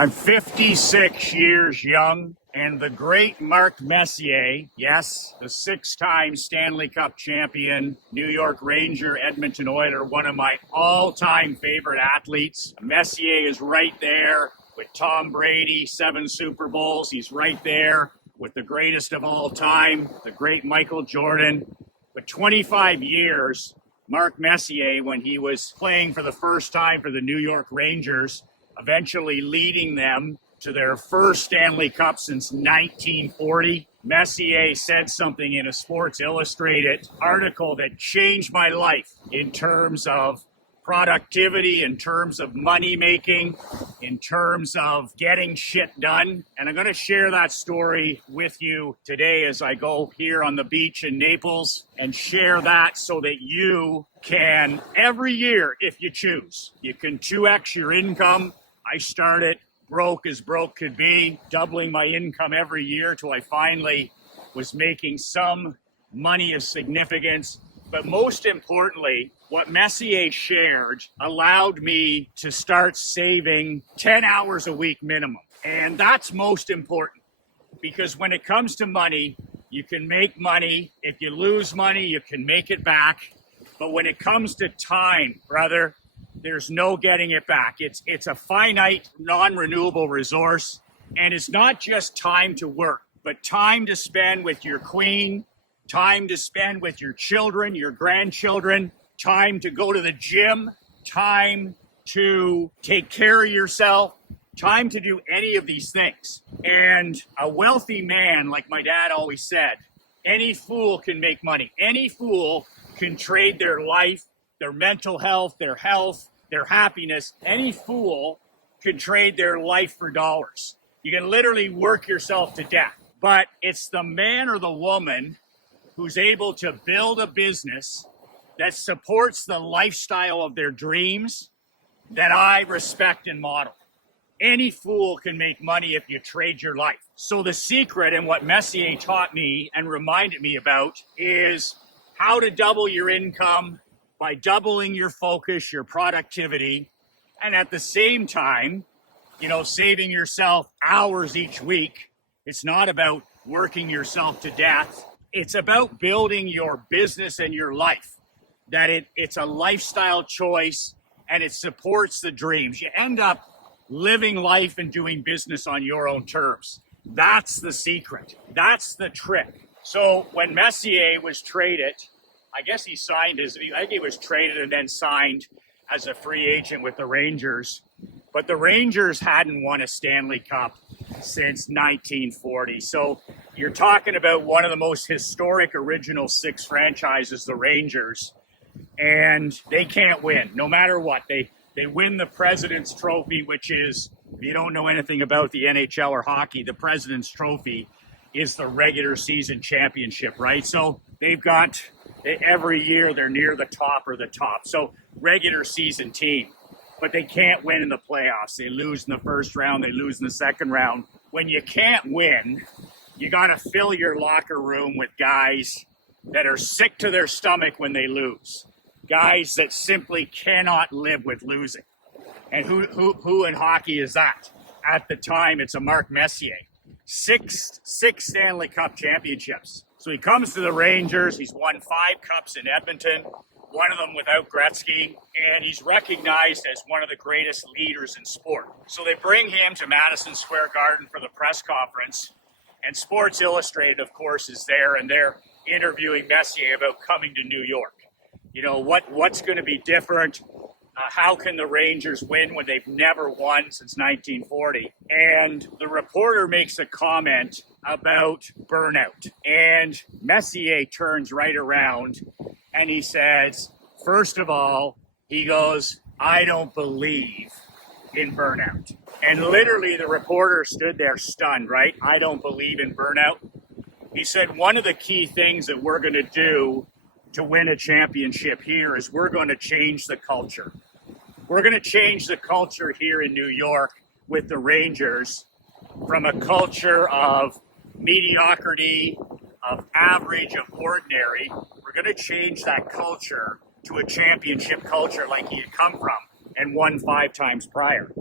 I'm 56 years young, and the great Mark Messier, yes, the six-time Stanley Cup champion, New York Ranger, Edmonton Oiler, one of my all-time favorite athletes. Messier is right there with Tom Brady, 7 Super Bowls. He's right there with the greatest of all time, the great Michael Jordan. But 25 years, Mark Messier, when he was playing for the first time for the New York Rangers, eventually leading them to their first Stanley Cup since 1940. Messier said something in a Sports Illustrated article that changed my life in terms of productivity, in terms of money making, in terms of getting shit done. And I'm going to share that story with you today as I go here on the beach in Naples and share that so that you can, every year, if you choose, you can 2x your income. I started broke as broke could be, doubling my income every year till I finally was making some money of significance. But most importantly, what Messier shared allowed me to start saving 10 hours a week minimum. And that's most important, because when it comes to money, you can make money. If you lose money, you can make it back. But when it comes to time, brother, there's no getting it back. It's a finite, non-renewable resource. And it's not just time to work, but time to spend with your queen, time to spend with your children, your grandchildren, time to go to the gym, time to take care of yourself, time to do any of these things. And a wealthy man, like my dad always said, any fool can make money. Any fool can trade their life, their mental health, their happiness. Any fool can trade their life for dollars. You can literally work yourself to death. But it's the man or the woman who's able to build a business that supports the lifestyle of their dreams that I respect and model. Any fool can make money if you trade your life. So the secret, and what Messier taught me and reminded me about, is how to double your income by doubling your focus, your productivity, and at the same time, saving yourself hours each week. It's not about working yourself to death. It's about building your business and your life, that it's a lifestyle choice and it supports the dreams. You end up living life and doing business on your own terms. That's the secret. That's the trick. So when Messier was traded, I guess he was traded and then signed as a free agent with the Rangers. But the Rangers hadn't won a Stanley Cup since 1940. So you're talking about one of the most historic original 6 franchises, the Rangers. And they can't win, no matter what. They win the President's Trophy, which is, if you don't know anything about the NHL or hockey, the President's Trophy is the regular season championship, right? So every year they're near the top or the top. So regular season team, but they can't win in the playoffs. They lose in the first round, they lose in the second round. When you can't win, you got to fill your locker room with guys that are sick to their stomach when they lose. Guys that simply cannot live with losing. And who in hockey is that? At the time, it's a Mark Messier. Six Stanley Cup championships. So he comes to the Rangers. He's won 5 cups in Edmonton, one of them without Gretzky, and he's recognized as one of the greatest leaders in sport. So they bring him to Madison Square Garden for the press conference, and Sports Illustrated, of course, is there, and they're interviewing Messier about coming to New York. What's going to be different? How can the Rangers win when they've never won since 1940? And the reporter makes a comment about burnout. And Messier turns right around and he says, first of all, he goes, I don't believe in burnout. And literally the reporter stood there stunned, right? I don't believe in burnout. He said, one of the key things that we're going to do to win a championship here is we're going to change the culture. We're going to change the culture here in New York with the Rangers from a culture of mediocrity, of average, of ordinary. We're going to change that culture to a championship culture like he had come from and won 5 times prior.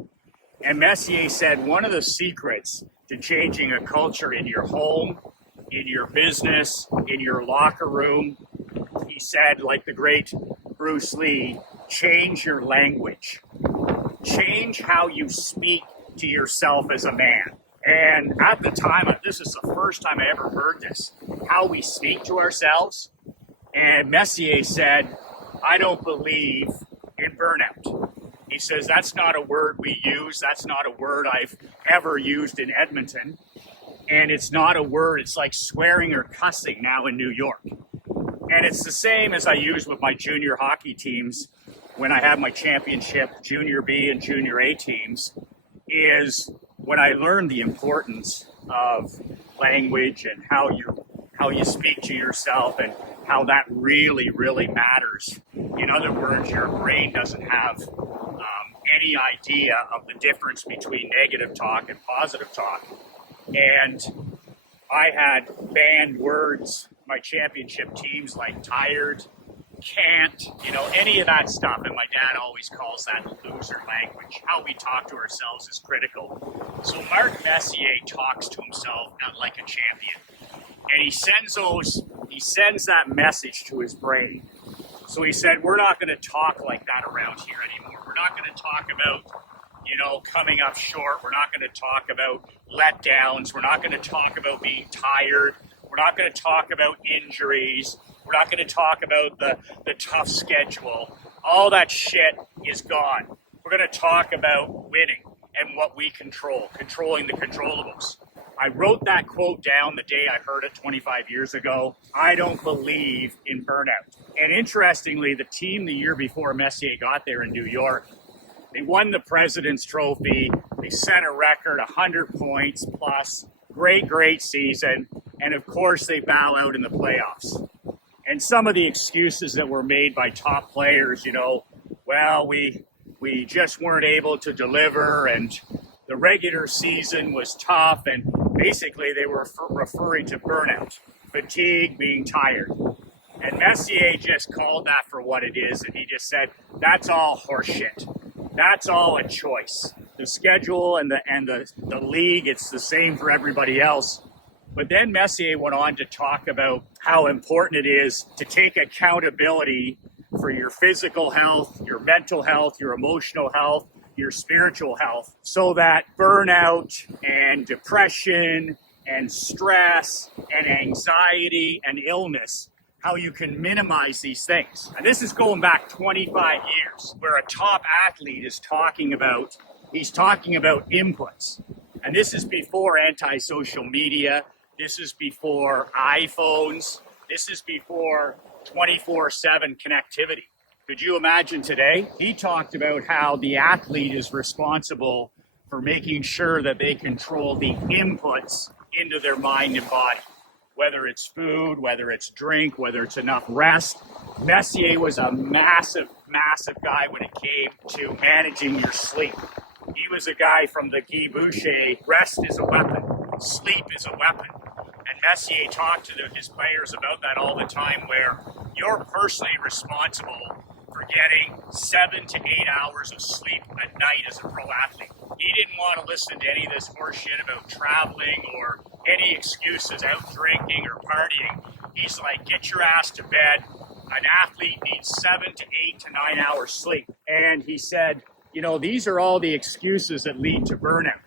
And Messier said one of the secrets to changing a culture in your home, in your business, in your locker room, he said, like the great Bruce Lee, change your language. Change how you speak to yourself as a man. And at the time, this is the first time I ever heard this, how we speak to ourselves. And Messier said, I don't believe in burnout. He says, that's not a word we use. That's not a word I've ever used in Edmonton. And it's not a word, it's like swearing or cussing now in New York. And it's the same as I use with my junior hockey teams when I have my championship junior B and junior A teams, is when I learned the importance of language and how you speak to yourself and how that really, really matters. In other words, your brain doesn't have any idea of the difference between negative talk and positive talk. And I had banned words, my championship teams, like tired, can't, any of that stuff. And my dad always calls that loser language. How we talk to ourselves is critical. So Mark Messier talks to himself like a champion. And he sends that message to his brain. So he said, we're not going to talk like that around here anymore. We're not going to talk about, coming up short. We're not going to talk about letdowns. We're not going to talk about being tired. We're not going to talk about injuries. We're not going to talk about the tough schedule. All that shit is gone. We're going to talk about winning and what we control, controlling the controllables. I wrote that quote down the day I heard it 25 years ago. I don't believe in burnout. And interestingly, the team the year before Messier got there in New York, they won the President's Trophy. They set a record, 100 points plus. Great season. And of course, they bow out in the playoffs. And some of the excuses that were made by top players, we just weren't able to deliver, and the regular season was tough, and basically they were referring to burnout, fatigue, being tired. And Messier just called that for what it is, and he just said, that's all horseshit. That's all a choice. The schedule and the league, it's the same for everybody else. But then Messier went on to talk about how important it is to take accountability for your physical health, your mental health, your emotional health, your spiritual health, so that burnout and depression and stress and anxiety and illness, how you can minimize these things. And this is going back 25 years, where a top athlete is talking about inputs. And this is before anti-social media. This is before iPhones. This is before 24/7 connectivity. Could you imagine today? He talked about how the athlete is responsible for making sure that they control the inputs into their mind and body, whether it's food, whether it's drink, whether it's enough rest. Messier was a massive guy when it came to managing your sleep. He was a guy from the Guy Boucher, rest is a weapon, sleep is a weapon. And Messier talked to his players about that all the time, where you're personally responsible for getting 7 to 8 hours of sleep at night as a pro athlete. He didn't want to listen to any of this horse shit about traveling or any excuses out drinking or partying. He's like, get your ass to bed. An athlete needs 7 to 8 to 9 hours sleep. And he said, these are all the excuses that lead to burnout.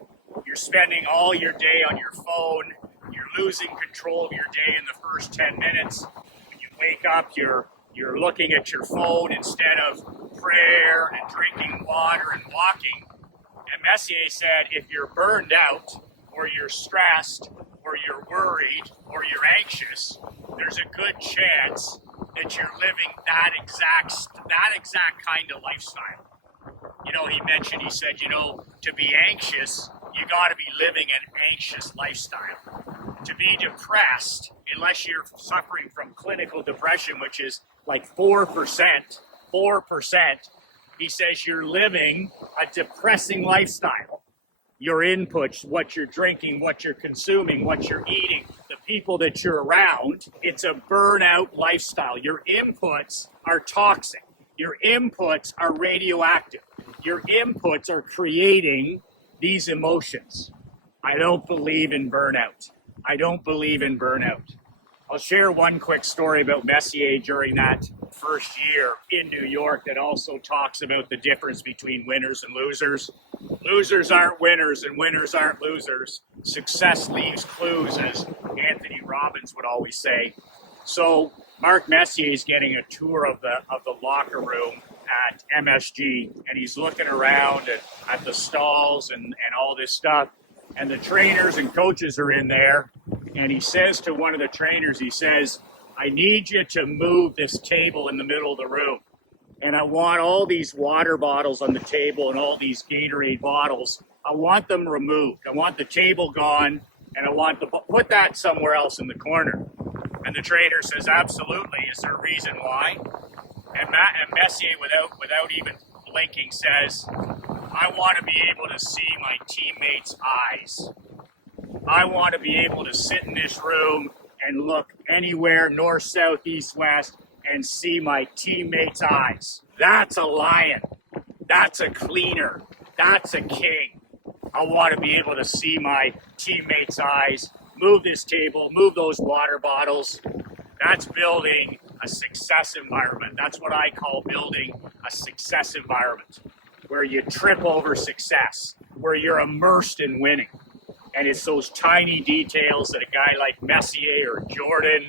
You're spending all your day on your phone. You're losing control of your day in the first 10 minutes. When you wake up, you're looking at your phone instead of prayer and drinking water and walking. And Messier said, if you're burned out, or you're stressed, or you're worried, or you're anxious, there's a good chance that you're living that exact kind of lifestyle. He said, to be anxious, you got to be living an anxious lifestyle. To be depressed, unless you're suffering from clinical depression, which is like 4%, he says you're living a depressing lifestyle. Your inputs, what you're drinking, what you're consuming, what you're eating, the people that you're around, it's a burnout lifestyle. Your inputs are toxic. Your inputs are radioactive. Your inputs are creating these emotions. I don't believe in burnout. I don't believe in burnout. I'll share one quick story about Messier during that first year in New York that also talks about the difference between winners and losers. Losers aren't winners and winners aren't losers. Success leaves clues, as Anthony Robbins would always say. So Mark Messier is getting a tour of the locker room at MSG, and he's looking around at the stalls and all this stuff. And the trainers and coaches are in there. And he says to one of the trainers, he says, I need you to move this table in the middle of the room. And I want all these water bottles on the table and all these Gatorade bottles. I want them removed. I want the table gone, and I want to put that somewhere else in the corner. And the trainer says, absolutely. Is there a reason why? And Messier, without even blinking, says, I want to be able to see my teammates' eyes. I want to be able to sit in this room and look anywhere, north, south, east, west, and see my teammates' eyes. That's a lion. That's a cleaner. That's a king. I want to be able to see my teammates' eyes, move this table, move those water bottles. That's building a success environment. That's what I call building a success environment, where you trip over success, where you're immersed in winning. And it's those tiny details that a guy like Messier or Jordan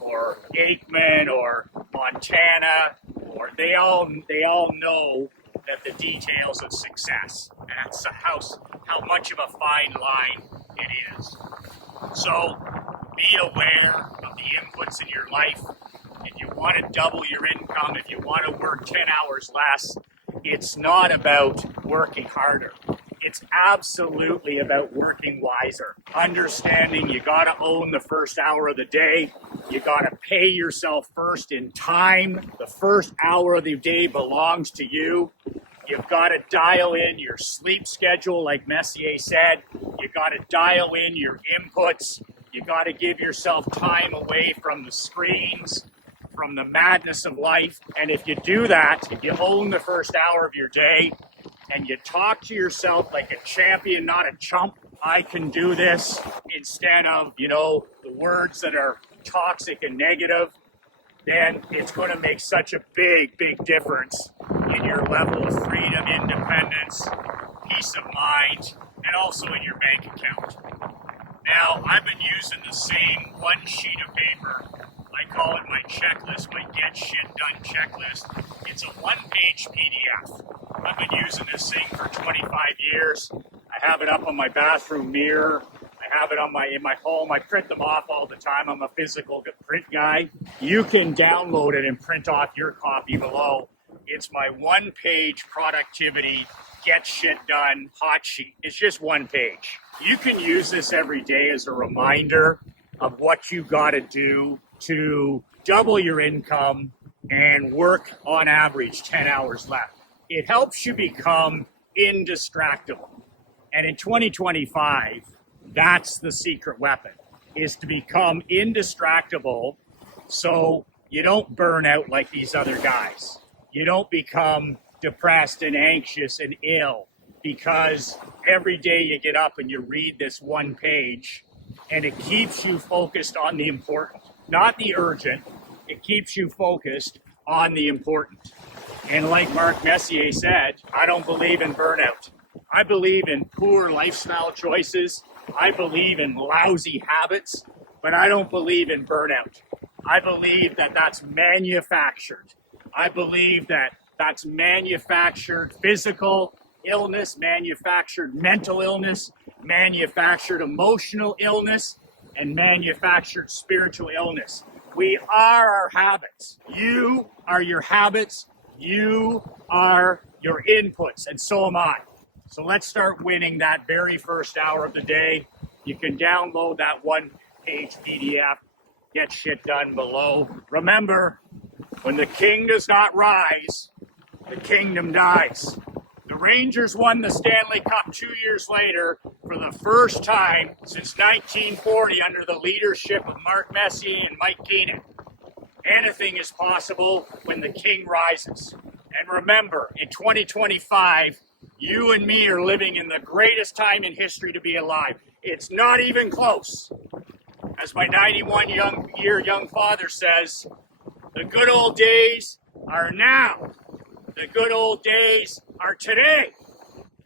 or Aikman or Montana, or they all know that the details of success. And that's how much of a fine line it is. So be aware of the inputs in your life. If you want to double your income, if you want to work 10 hours less, it's not about working harder. It's absolutely about working wiser. Understanding you got to own the first hour of the day. You got to pay yourself first in time. The first hour of the day belongs to you. You've got to dial in your sleep schedule, like Messier said. You got to dial in your inputs. You got to give yourself time away from the screens, from the madness of life. And if you do that, if you own the first hour of your day, and you talk to yourself like a champion, not a chump, I can do this, instead of, the words that are toxic and negative, then it's going to make such a big, big difference in your level of freedom, independence, peace of mind, and also in your bank account. Now, I've been using the same one sheet of paper. I call it my checklist, my Get Shit Done checklist. It's a one-page PDF. I've been using this thing for 25 years. I have it up on my bathroom mirror. I have it in my home. I print them off all the time. I'm a physical print guy. You can download it and print off your copy below. It's my one-page productivity Get Shit Done hot sheet. It's just one page. You can use this every day as a reminder of what you got to do to double your income and work on average 10 hours less. It helps you become indistractable. And in 2025, that's the secret weapon, is to become indistractable so you don't burn out like these other guys. You don't become depressed and anxious and ill because every day you get up and you read this one page and it keeps you focused on the important, not the urgent. It keeps you focused on the important. And like Mark Messier said, I don't believe in burnout. I believe in poor lifestyle choices. I believe in lousy habits, but I don't believe in burnout. I believe that that's manufactured. I believe that that's manufactured physical illness, manufactured mental illness, manufactured emotional illness, and manufactured spiritual illness. We are our habits. You are your habits. You are your inputs, and so am I. So let's start winning that very first hour of the day. You can download that one-page PDF. Get shit done below. Remember, when the king does not rise, the kingdom dies. The Rangers won the Stanley Cup 2 years later for the first time since 1940 under the leadership of Mark Messier and Mike Keenan. Anything is possible when the king rises. And remember, in 2025, you and me are living in the greatest time in history to be alive. It's not even close. As my 91-year young father says, the good old days are now. The good old days are today.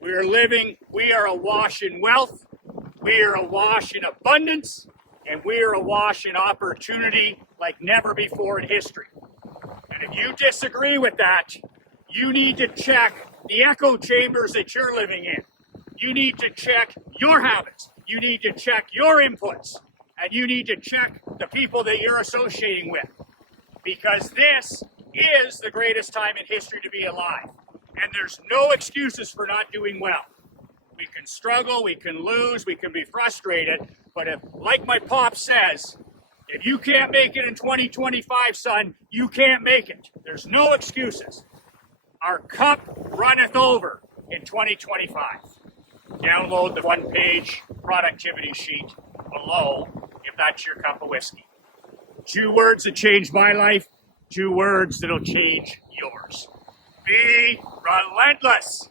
We are awash in wealth, we are awash in abundance, and we are awash in opportunity like never before in history. And if you disagree with that, you need to check the echo chambers that you're living in. You need to check your habits. You need to check your inputs. And you need to check the people that you're associating with. Because this is the greatest time in history to be alive. And there's no excuses for not doing well. We can struggle, we can lose, we can be frustrated, but if, like my pop says, if you can't make it in 2025, son, you can't make it. There's no excuses. Our cup runneth over in 2025. Download the one-page productivity sheet below if that's your cup of whiskey. 2 words that changed my life, 2 words that'll change yours. Be relentless.